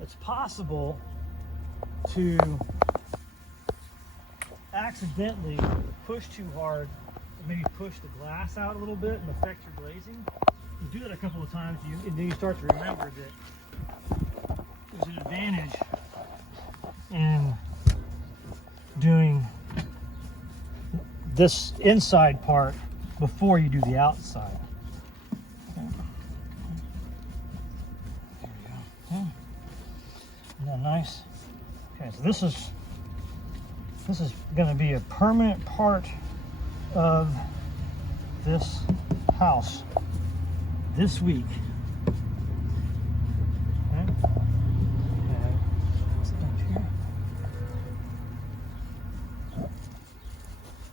it's possible to accidentally push too hard, and maybe push the glass out a little bit and affect your glazing. You do that a couple of times, and then you start to remember that there's an advantage in doing this inside part before you do the outside. Okay. There we go. Okay. Isn't that nice? Okay, so this is going to be a permanent part of this house this week. Okay. Okay.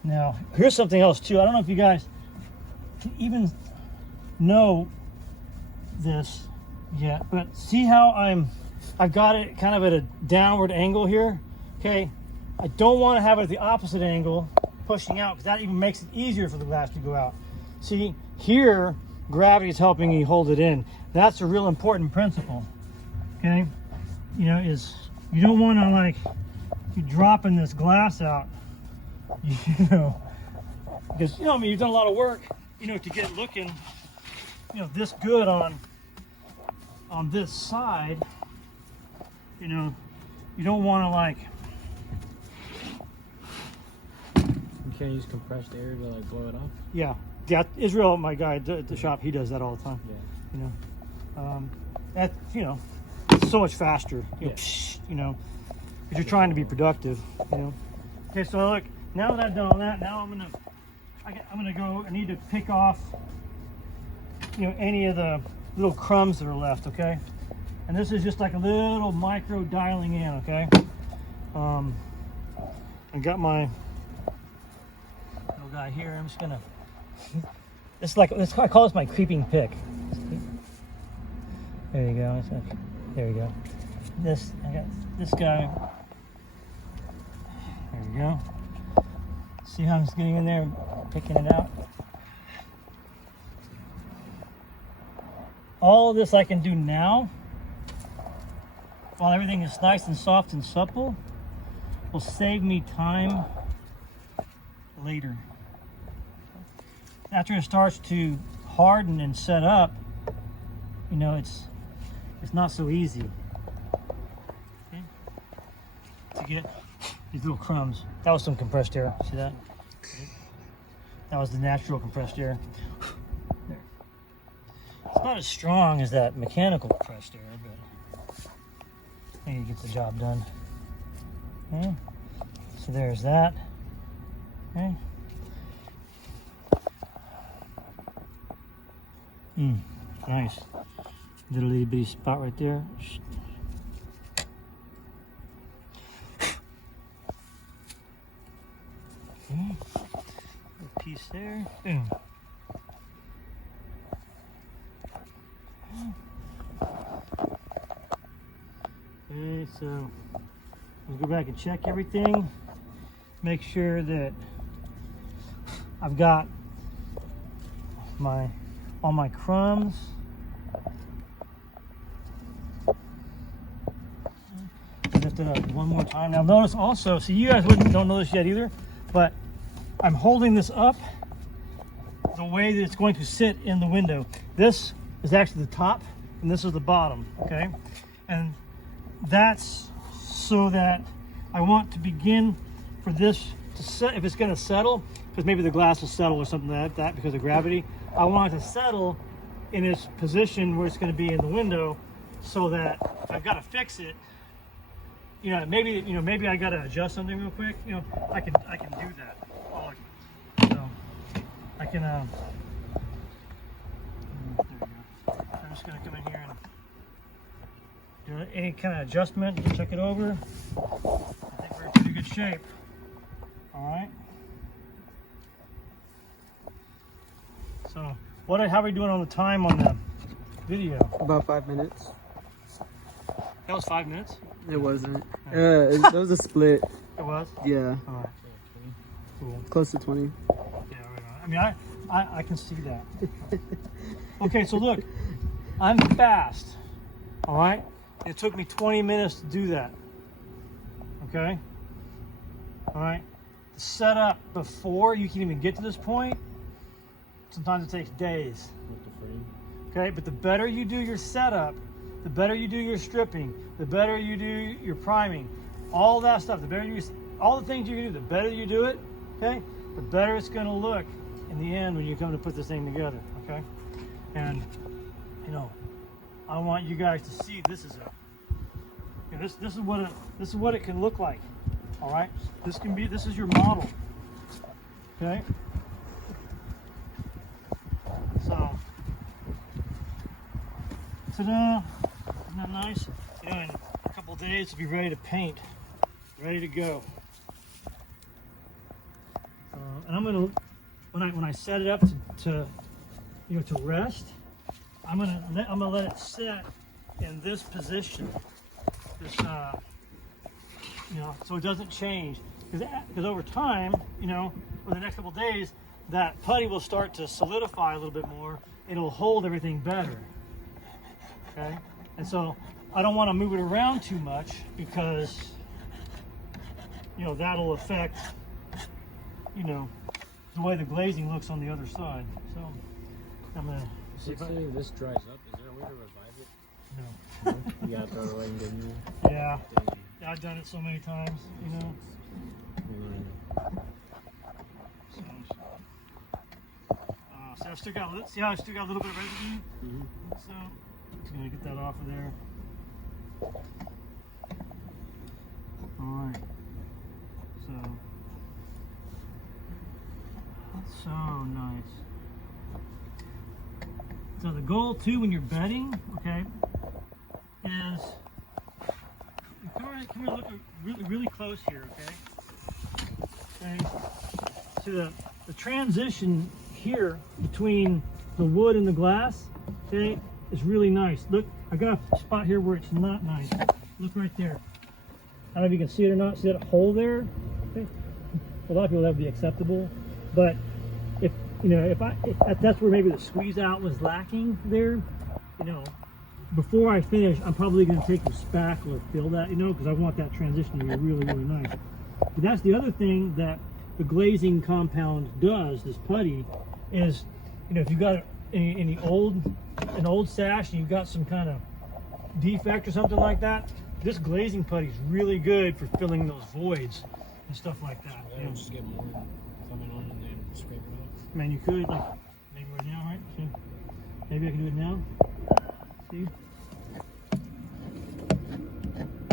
Now, here's something else too. I don't know if you guys can even know this yet, but see how I've got it kind of at a downward angle here. Okay, I don't want to have it at the opposite angle, pushing out, because that even makes it easier for the glass to go out. See, here, gravity is helping me hold it in. That's a real important principle. Okay, you know, is you don't want to, like, you dropping this glass out, you know, because, you know, I mean, you've done a lot of work, you know, to get looking, you know, this good on this side. You know, you don't want to, like, you can't use compressed air to, like, blow it off. Yeah, Israel, my guy at the shop, he does that all the time. Yeah. You know, that, you know, it's so much faster. You know, you know, because you're trying to be productive. You know. Okay, so look, now that I've done all that, now I'm gonna go. I need to pick off, you know, any of the little crumbs that are left. Okay, and this is just like a little micro dialing in. Okay, I got my little guy here. I'm just gonna. It's like, I call this my creeping pick. There you go. There you go. I got this guy. There you go. See how I'm just getting in there and picking it out? All of this I can do now, while everything is nice and soft and supple, will save me time later. After it starts to harden and set up, you know, it's not so easy. Okay? To get these little crumbs. That was some compressed air. See that? That was the natural compressed air. There. It's not as strong as that mechanical compressed air, but I think it gets the job done. Okay? So there's that. Okay. Nice. Little itty bitty spot right there. Okay. Little piece there. Boom. Okay, so let's go back and check everything. Make sure that I've got all my crumbs. Lift it up one more time. Now notice also, so you guys don't know this yet either, but I'm holding this up the way that it's going to sit in the window. This is actually the top and this is the bottom, okay? And that's so that I want to begin for this to set, if it's gonna settle, because maybe the glass will settle or something like that because of gravity, I want it to settle in its position where it's going to be in the window, so that if I've got to fix it, you know, maybe I got to adjust something real quick. You know, I can do that. So I can. There we go. I'm just going to come in here and do any kind of adjustment. Check it over. I think we're in pretty good shape. All right. So, how are we doing on the time on the video? About 5 minutes. That was 5 minutes? It wasn't. That was a split. It was? Yeah. All right. Cool. Close to 20. Yeah, right on. I mean, I can see that. Okay, so look, I'm fast. All right. It took me 20 minutes to do that. Okay. All right. The setup before you can even get to this point, sometimes it takes days. With the frame. Okay, but the better you do your setup, the better you do your stripping, the better you do your priming, all that stuff, the better you, all the things you can do, the better you do it, okay, the better it's going to look in the end when you come to put this thing together, okay? And, you know, I want you guys to see this is a, you know, this is what it can look like, all right? This is your model, okay? So, ta-da! Isn't that nice? You know, in a couple of days, it'll be ready to paint, ready to go. And I'm gonna, when I set it up to you know, to rest, I'm gonna let it sit in this position, this you know, so it doesn't change. Because over time, you know, over the next couple of days, that putty will start to solidify a little bit more. It'll hold everything better. Okay, and so I don't want to move it around too much because, you know, that'll affect, you know, the way the glazing looks on the other side. So I'm gonna see if Let's say this dries up. Is there a way to revive it? no. No? You gotta throw it away and get new. Yeah, Dang. I've done it so many times, you know. So, so I've still got, see how I still got a little bit of residue? Mm-hmm. So just gonna get that off of there. All right. So nice. So the goal too when you're bedding, okay, is come here, look really close here, okay. Okay. So the transition here between the wood and the glass, okay, is really nice. Look, I got a spot here where it's not nice. Look right there. I don't know if you can see it or not. See that hole there? Okay. For a lot of people that would be acceptable, but if you know, if that's where maybe the squeeze out was lacking there, you know, before I finish, I'm probably going to take the spackler, fill that, you know, because I want that transition to be really nice. But that's the other thing that the glazing compound does. This putty is, you know, if you got an old sash and you've got some kind of defect or something like that, this glazing putty is really good for filling those voids and stuff like that. Yeah, You know? just get more coming on and then scrape it off. I mean, you could, like, maybe right now, right? See? Maybe I can do it now. See?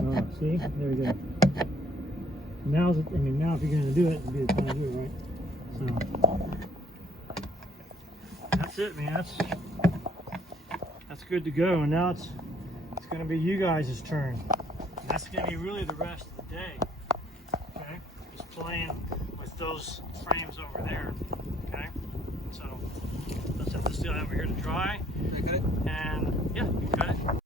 Oh, see? There we go. Now if you're going to do it, it'd be the time to do it, right? So, that's it, man. That's good to go. And now it's going to be you guys' turn. And that's going to be really the rest of the day. Okay? Just playing with those frames over there. Okay? So let's set this over here to dry. Can I cut it? And yeah, you can cut it.